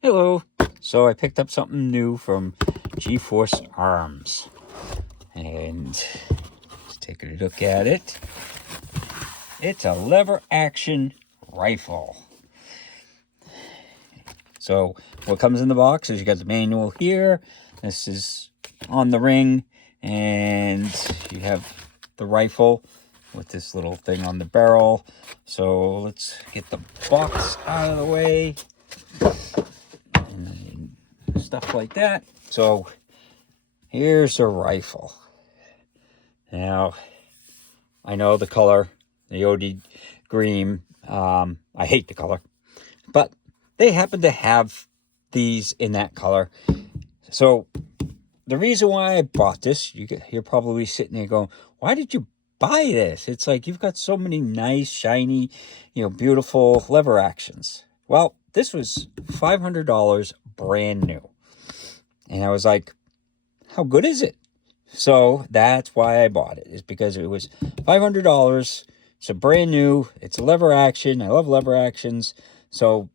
Hello. So I picked up something new from G-Force Arms. And let's take a look at it. It's a lever action rifle. So what comes in the box is you got the manual here. This is on the ring. And you have the rifle with this little thing on the barrel. So let's get the box out of the way. And stuff like that. So here's a rifle. Now, I know the color, the OD green. I hate the color, but they happen to have these in that color. So the reason why I bought this, you're probably sitting there going, why did you buy this? It's like you've got so many nice, shiny, beautiful lever actions. Well, this was $500 brand new. And I was like, how good is it? So that's why I bought it, is because it was $500. It's a brand new. It's a lever action. I love lever actions. So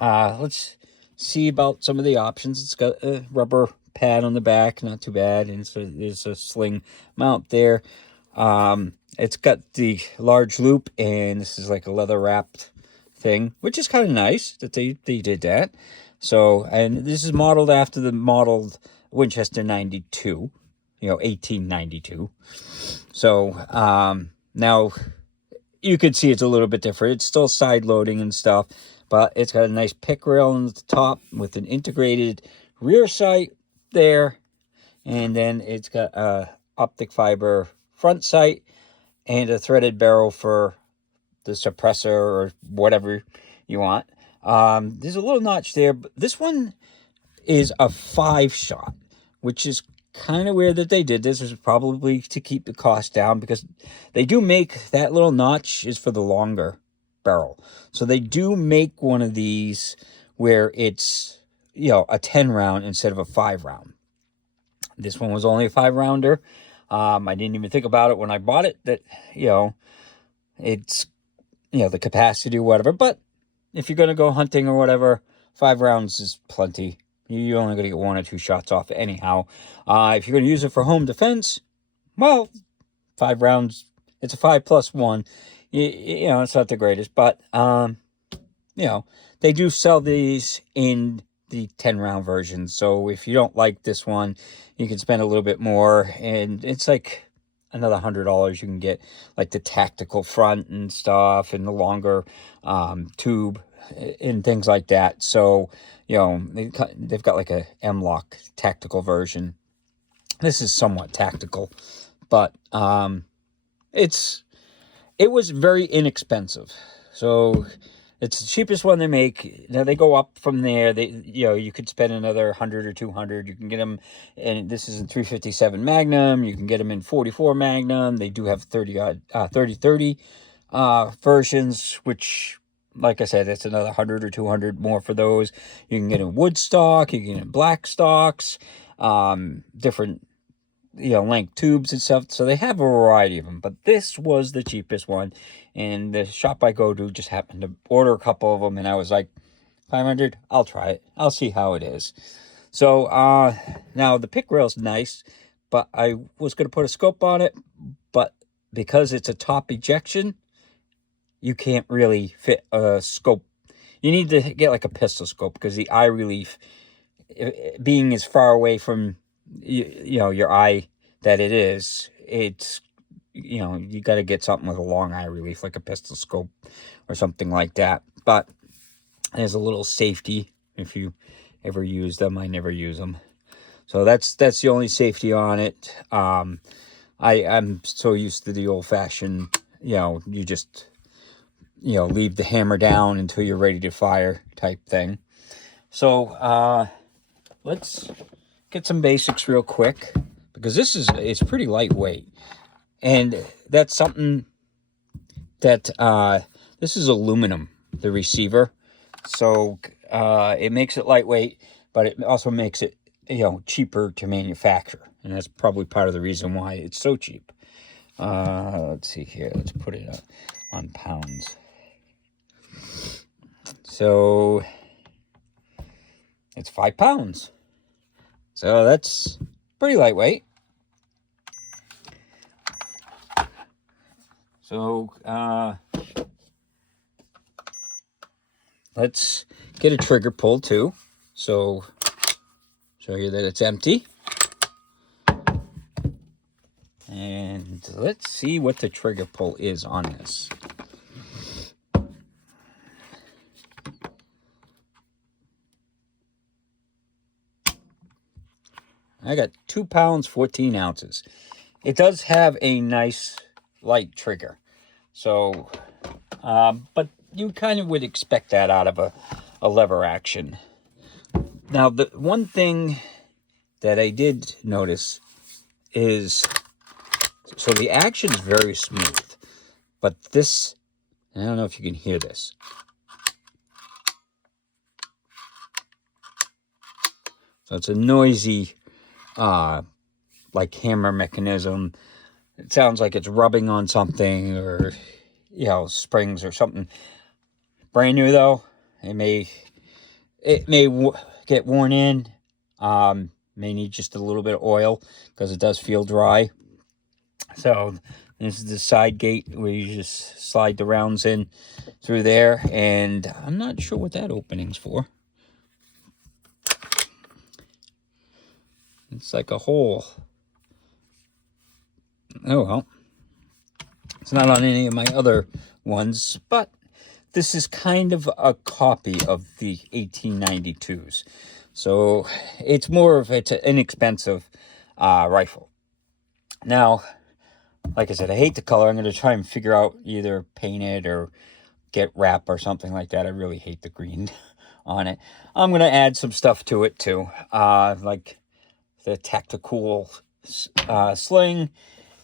let's see about some of the options. It's got a rubber pad on the back, not too bad. And there's a sling mount there. It's got the large loop, and this is like a leather wrapped thing, which is kind of nice that they did that. So, and this is modeled after the modeled Winchester 92, 1892. So, now you could see it's a little bit different. It's still side loading and stuff, but it's got a nice pick rail on the top with an integrated rear sight there. And then it's got a optic fiber front sight and a threaded barrel for the suppressor or whatever you want. There's a little notch there, but this one is a 5-shot, which is kind of weird that they did this. Is probably to keep the cost down, because they do make that little notch is for the longer barrel. So they do make one of these where it's, a 10 round instead of a 5 round. This one was only a 5 rounder. I didn't even think about it when I bought it, that, it's, the capacity or whatever. But if you're going to go hunting or whatever, 5 rounds is plenty. You're only going to get 1 or 2 shots off anyhow. If you're going to use it for home defense, well, 5 rounds, it's a 5+1. It's not the greatest, but, they do sell these in the 10-round version. So if you don't like this one, you can spend a little bit more, and it's like another $100. You can get like the tactical front and stuff, and the longer tube and things like that. So, they've got like a M-Lock tactical version. This is somewhat tactical, but it was very inexpensive. So it's the cheapest one they make. Now they go up from there. You could spend another 100 or 200. You can get them, and this is in 357 Magnum. You can get them in 44 Magnum. They do have 30 versions, which, like I said, that's another 100 or 200 more for those. You can get in wood stock. You can get in black stocks, different length tubes and stuff. So they have a variety of them, but this was the cheapest one. And the shop I go to just happened to order a couple of them, and I was like, 500, I'll try it. I'll see how it is. So now the pick rail's nice, but I was going to put a scope on it, but because it's a top ejection, you can't really fit a scope. You need to get like a pistol scope, because the eye relief, being as far away from your eye that it is, it's, you got to get something with a long eye relief, like a pistol scope or something like that. But there's a little safety if you ever use them. I never use them, so that's the only safety on it. I'm so used to the old-fashioned, you just leave the hammer down until you're ready to fire type thing. So let's get some basics real quick, because it's pretty lightweight, and that's something that this is aluminum, the receiver, so it makes it lightweight, but it also makes it cheaper to manufacture, and that's probably part of the reason why it's so cheap. Let's see here. Let's put it on pounds. So It's 5 pounds. So that's pretty lightweight. So let's get a trigger pull too. So show you that it's empty. And let's see what the trigger pull is on this. I got 2 pounds, 14 ounces. It does have a nice light trigger. So, but you kind of would expect that out of a lever action. Now, the one thing that I did notice is, so the action is very smooth, but this, I don't know if you can hear this. So it's a noisy, like hammer mechanism. It sounds like it's rubbing on something, or, you know, springs or something. Brand new though, it may get worn in. May need just a little bit of oil because it does feel dry. So this is the side gate where you just slide the rounds in through there, and I'm not sure what that opening's for. It's like a hole. Oh well, it's not on any of my other ones, but this is kind of a copy of the 1892s. So it's an inexpensive rifle. Now, like I said, I hate the color. I'm going to try and figure out either paint it or get wrap or something like that. I really hate the green on it. I'm going to add some stuff to it too, like the tactical sling.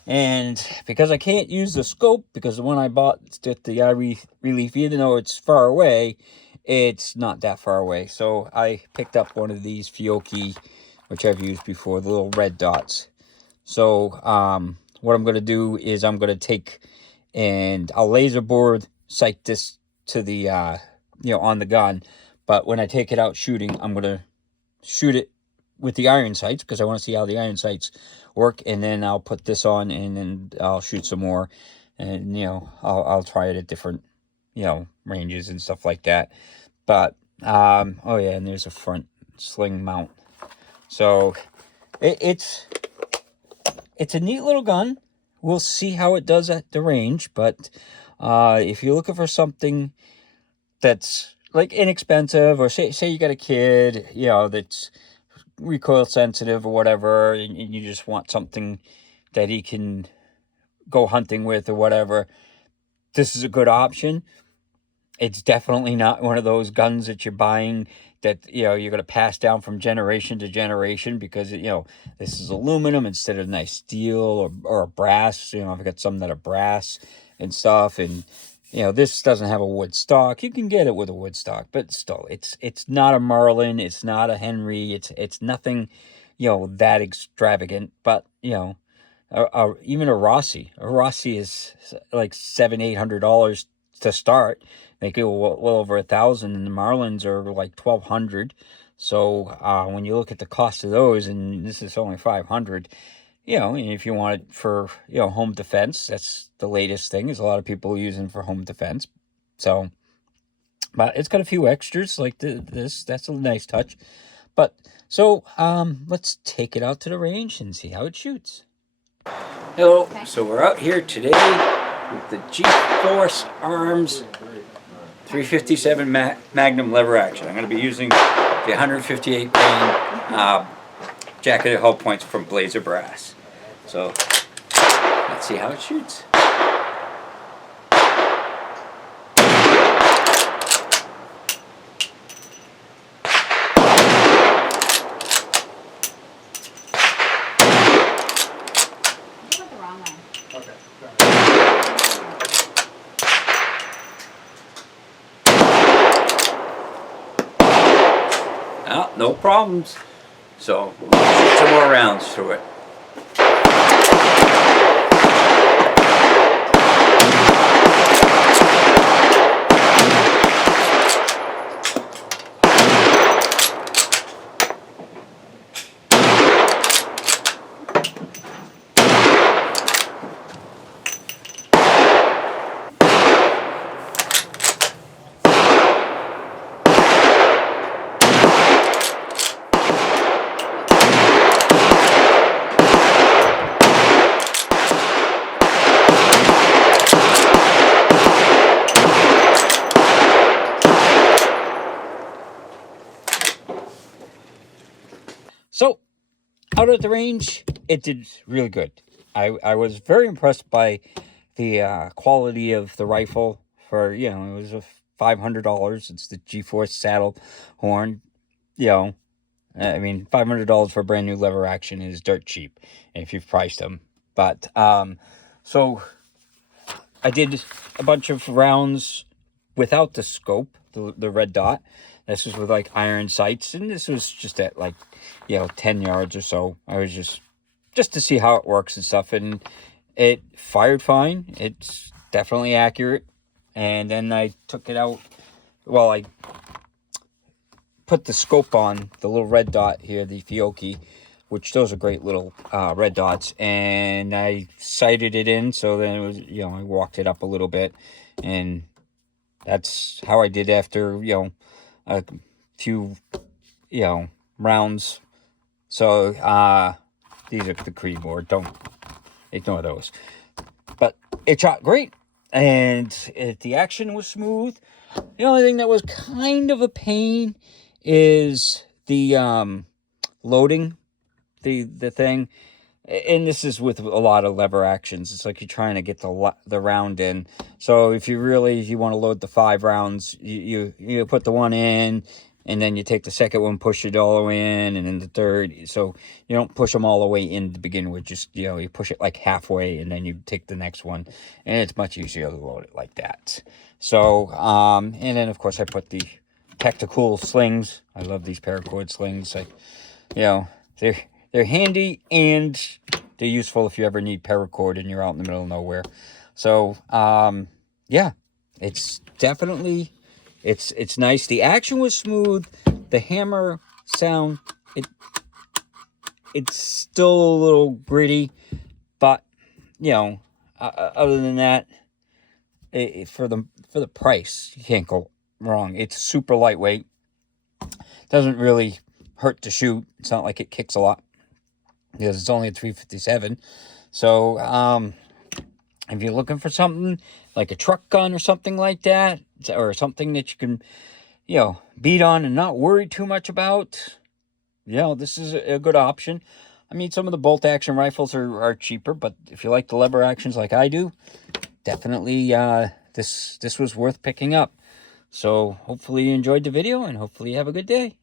And because I can't use the scope, because the one I bought at the eye relief, even though it's far away, it's not that far away. So I picked up one of these Fiocchi, which I've used before, the little red dots. So what I'm going to do is I'm going to take and I'll laser bore sight this to the, on the gun. But when I take it out shooting, I'm going to shoot it with the iron sights, because I want to see how the iron sights work, and then I'll put this on, and then I'll shoot some more, and I'll try it at different ranges and stuff like that. But oh yeah, and there's a front sling mount. So it's a neat little gun. We'll see how it does at the range, but if you're looking for something that's like inexpensive, or say you got a kid that's recoil sensitive or whatever, and you just want something that he can go hunting with or whatever, this is a good option. It's definitely not one of those guns that you're buying that you're going to pass down from generation to generation, because this is aluminum instead of nice steel or brass. I've got some that are brass and stuff, and this doesn't have a wood stock. You can get it with a wood stock, but still, it's not a Marlin, it's not a Henry, it's nothing, that extravagant. But even a Rossi. A Rossi is like $700-800 to start. They go well over $1,000, and the Marlins are like $1,200. So when you look at the cost of those, and this is only $500. And if you want it for, home defense, that's the latest thing, is a lot of people using for home defense. So, but it's got a few extras like this. That's a nice touch. But, so, let's take it out to the range and see how it shoots. Hello. Okay. So we're out here today with the G-Force Arms 357 Magnum lever action. I'm going to be using the 158 grain jacketed hull points from Blazer Brass. So let's see how it shoots. You went the wrong way. Okay. Oh, no problems. So we'll shoot some more rounds through it. So, out at the range, it did really good. I was very impressed by the quality of the rifle. For, you know, it was a $500. It's the Force Saddlehorn. You know, I mean, $500 for a brand new lever action is dirt cheap if you've priced them. But so I did a bunch of rounds without the scope, the red dot. This was with like iron sights, and this was just at like, you know, 10 yards or so. I was just to see how it works and stuff, and it fired fine. It's definitely accurate. And then I took it out. Well, I put the scope on the little red dot here, the Fiocchi, which those are great little red dots, and I sighted it in. So then it was, you know, I walked it up a little bit, and that's how I did after, you know, a few, you know, rounds. So these are the cream board. Don't ignore those. But it shot great, and the action was smooth. The only thing that was kind of a pain is the loading the thing. And this is with a lot of lever actions. It's like you're trying to get the round in. So if you want to load the 5 rounds, you put the one in, and then you take the second one, push it all the way in, and then the third. So you don't push them all the way in to begin with. Just, you know, you push it like halfway, and then you take the next one, and it's much easier to load it like that. So and then of course I put the tactical slings. I love these paracord slings. You know, they're handy, and they're useful if you ever need paracord and you're out in the middle of nowhere. So yeah, it's definitely, it's nice. The action was smooth. The hammer sound, it's still a little gritty, but, you know, other than that, for the price, you can't go wrong. It's super lightweight. Doesn't really hurt to shoot. It's not like it kicks a lot, because it's only a 357. So if you're looking for something like a truck gun or something like that, or something that you can, you know, beat on and not worry too much about, you know, this is a good option. I mean, some of the bolt action rifles are cheaper, but if you like the lever actions like I do, definitely this was worth picking up. So hopefully you enjoyed the video, and hopefully you have a good day.